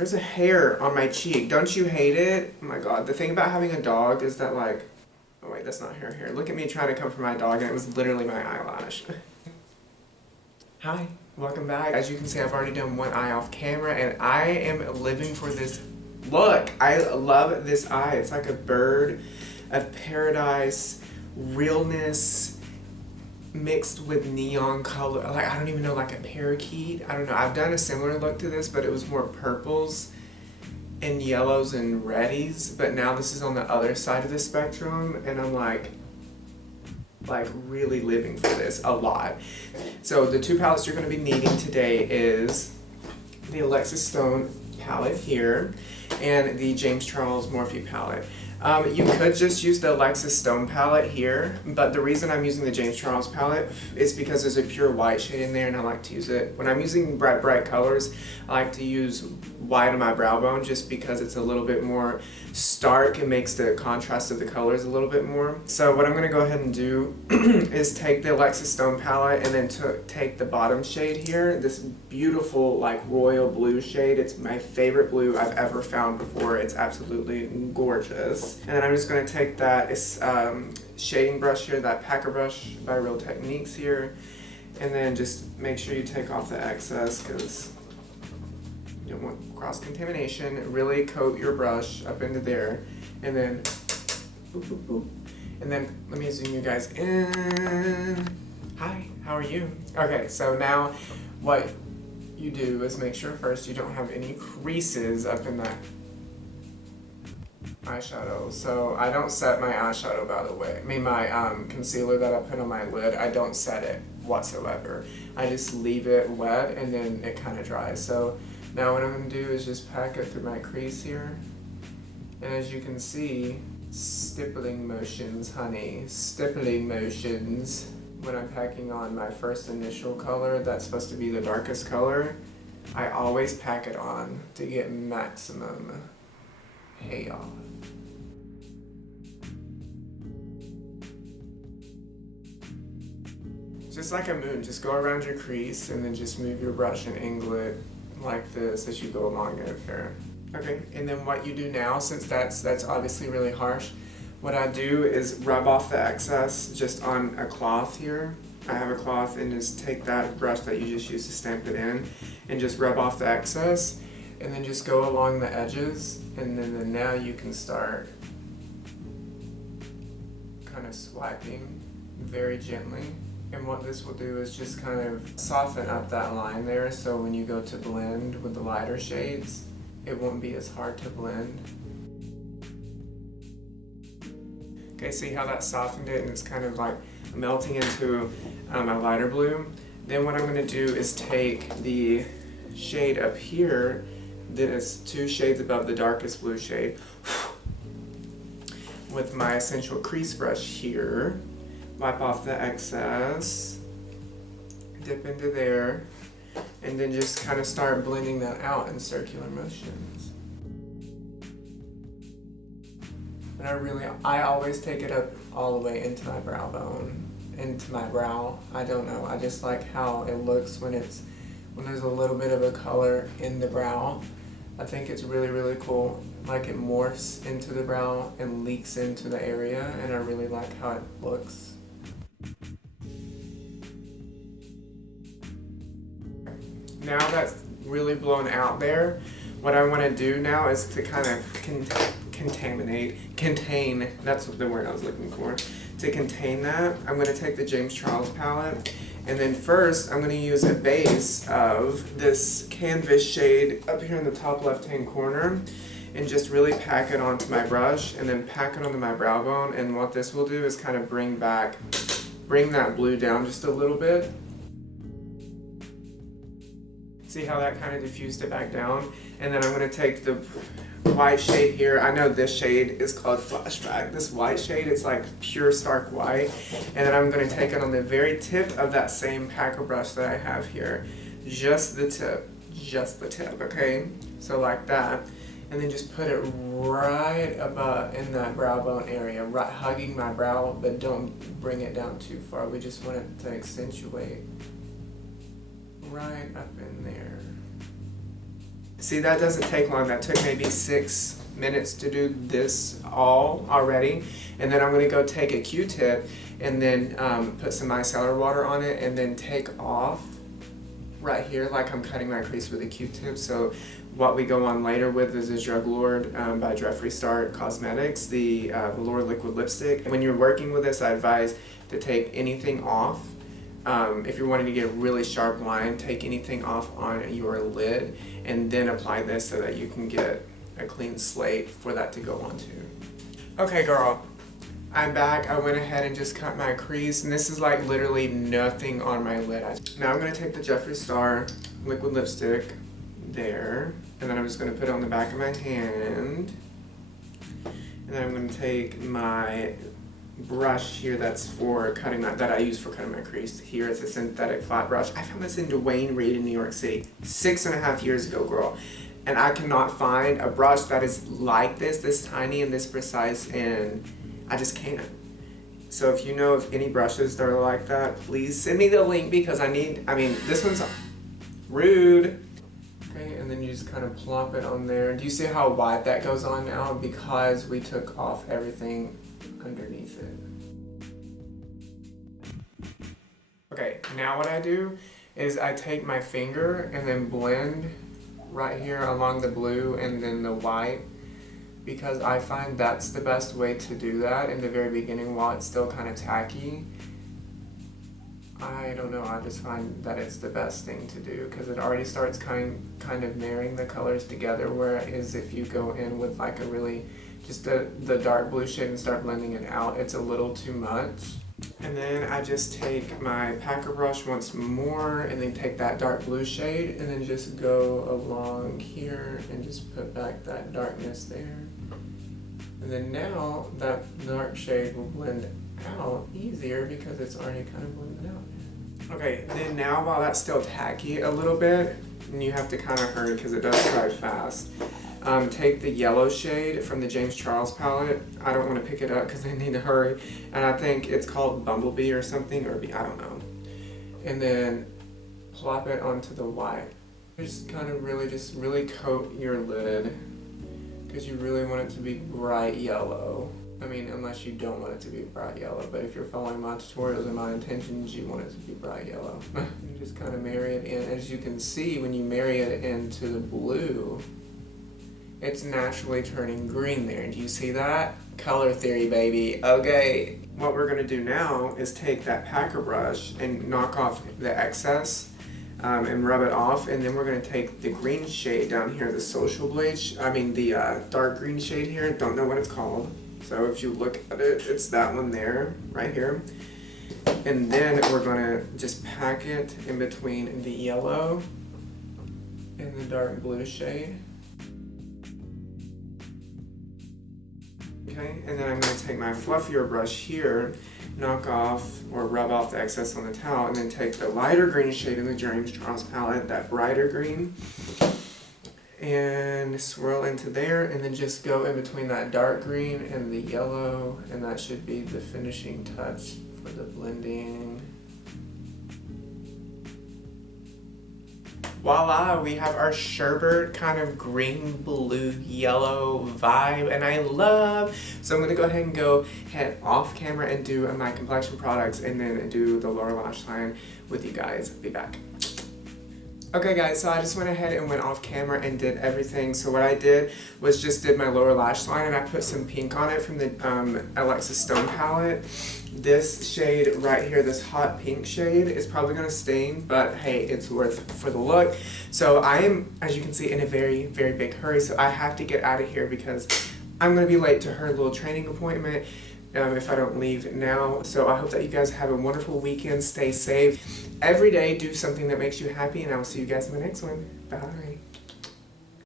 There's a hair on my cheek. Don't you hate it? Oh my god. The thing about having a dog is that like... Oh wait, that's not her hair. Look at me trying to come for my dog and it was literally my eyelash. Hi, welcome back. As you can see, I've already done one eye off camera and I am living for this look. I love this eye. It's like a bird of paradise, realness, mixed with neon color. Like, I don't even know, like a parakeet. I don't know. I've done a similar look to this, but it was more purples and yellows and reddies. But now this is on the other side of the spectrum, and I'm like really living for this a lot. So the two palettes you're going to be needing today is the Alexis Stone palette here and the James Charles Morphe palette. You could just use the Alexis Stone palette here, but the reason I'm using the James Charles palette is because there's a pure white shade in there and I like to use it. When I'm using bright colors, I like to use white on my brow bone just because it's a little bit more stark and makes the contrast of the colors a little bit more. So what I'm going to go ahead and do is take the Alexis Stone palette and then take the bottom shade here, this beautiful like royal blue shade. It's my favorite blue I've ever found before. It's absolutely gorgeous. And then I'm just going to take that shading brush here, that packer brush by Real Techniques here, and then just make sure you take off the excess because you don't want cross-contamination. Really coat your brush up into there, and then boop, boop, boop. And then let me zoom you guys in. Hi, how are you? Okay, so now what you do is make sure first you don't have any creases up in that eyeshadow. So I don't set my eyeshadow, by the way. I mean my concealer that I put on my lid, I don't set it whatsoever. I just leave it wet and then it kind of dries. So now what I'm going to do is just pack it through my crease here. And as you can see, stippling motions, honey. Stippling motions. When I'm packing on my first initial color, that's supposed to be the darkest color, I always pack it on to get maximum payoff. Just like a moon, just go around your crease and then just move your brush and angle it like this as you go along it here. Okay, and then what you do now, since that's obviously really harsh, what I do is rub off the excess just on a cloth here. I have a cloth and just take that brush that you just used to stamp it in and just rub off the excess and then just go along the edges, and then now you can start kind of swiping very gently. And what this will do is just kind of soften up that line there, so when you go to blend with the lighter shades, it won't be as hard to blend. Okay, see how that softened it and it's kind of like melting into a lighter blue? Then what I'm going to do is take the shade up here that is 2 shades above the darkest blue shade with my Essential Crease brush here. Wipe off the excess, dip into there, and then just kind of start blending that out in circular motions. And I always take it up all the way into my brow bone, into my brow. I don't know, I just like how it looks when there's a little bit of a color in the brow. I think it's really cool. Like it morphs into the brow and leaks into the area, and I really like how it looks. Now that's really blown out there, what I want to do now is to kind of contain, that's the word I was looking for. To contain that, I'm going to take the James Charles palette, and then first I'm going to use a base of this canvas shade up here in the top left hand corner and just really pack it onto my brush and then pack it onto my brow bone. And what this will do is kind of bring that blue down just a little bit. See how that kind of diffused it back down? And then I'm going to take the white shade here. I know this shade is called Flashback. This white shade, it's like pure stark white. And then I'm going to take it on the very tip of that same packer brush that I have here. Just the tip, okay? So like that. And then just put it right above in that brow bone area, right, hugging my brow, but don't bring it down too far. We just want it to accentuate right up in there. See, that doesn't take long. That took maybe 6 minutes to do this all already. And then I'm going to go take a Q-tip and then put some micellar water on it and then take off right here like I'm cutting my crease with a Q-tip. So what we go on later with is the Drug Lord by Jeffree Star Cosmetics, the Velour Liquid Lipstick. When you're working with this, I advise to take anything off. If you're wanting to get a really sharp line, take anything off on your lid and then apply this so that you can get a clean slate for that to go onto. Okay girl, I'm back. I went ahead and just cut my crease, and this is like literally nothing on my lid. Now I'm going to take the Jeffree Star liquid lipstick there, and then I'm just going to put it on the back of my hand, and then I'm going to take my brush here that's for cutting that I use for cutting my crease. Here it's a synthetic flat brush. I found this in Dwayne Reed in New York City 6.5 years ago, girl. And I cannot find a brush that is like this tiny and this precise, and I just can't. So if you know of any brushes that are like that, please send me the link because this one's rude. Okay, and then you just kind of plop it on there. Do you see how wide that goes on now? Because we took off everything underneath it. Okay, now what I do is I take my finger and then blend right here along the blue and then the white, because I find that's the best way to do that in the very beginning while it's still kind of tacky. I don't know, I just find that it's the best thing to do because it already starts kind of marrying the colors together, whereas if you go in with like a really just the dark blue shade and start blending it out, it's a little too much. And then I just take my packer brush once more and then take that dark blue shade and then just go along here and just put back that darkness there. And then now that dark shade will blend out easier because it's already kind of blended out. Okay, then now while that's still tacky a little bit, and you have to kind of hurry because it does dry fast, take the yellow shade from the James Charles palette. I don't want to pick it up because I need to hurry. And I think it's called Bumblebee or something, or I don't know. And then plop it onto the white. Just kind of really coat your lid because you really want it to be bright yellow. I mean, unless you don't want it to be bright yellow, but if you're following my tutorials and my intentions, you want it to be bright yellow. You just kind of marry it in. As you can see, when you marry it into the blue, it's naturally turning green there. Do you see that? Color theory, baby. Okay. What we're gonna do now is take that packer brush and knock off the excess and rub it off, and then we're gonna take the green shade down here, the Social Blade, the dark green shade here, don't know what it's called. So if you look at it, it's that one there, right here. And then we're gonna just pack it in between the yellow and the dark blue shade. Okay, and then I'm going to take my fluffier brush here, knock off or rub off the excess on the towel, and then take the lighter green shade in the James Charles palette, that brighter green, and swirl into there, and then just go in between that dark green and the yellow, and that should be the finishing touch for the blending. Voila, we have our sherbet kind of green, blue, yellow vibe, and I love. So I'm gonna go ahead and head off camera and do my complexion products and then do the lower lash line with you guys. Be back. Okay guys, so I just went ahead and went off camera and did everything. So what I did was just did my lower lash line, and I put some pink on it from the Alexis Stone palette. This shade right here, this hot pink shade, is probably going to stain, but hey, it's worth it for the look. So I am, as you can see, in a very, very big hurry, so I have to get out of here because I'm going to be late to her little training appointment if I don't leave now. So I hope that you guys have a wonderful weekend. Stay safe. Every day, do something that makes you happy, and I will see you guys in the next one. Bye.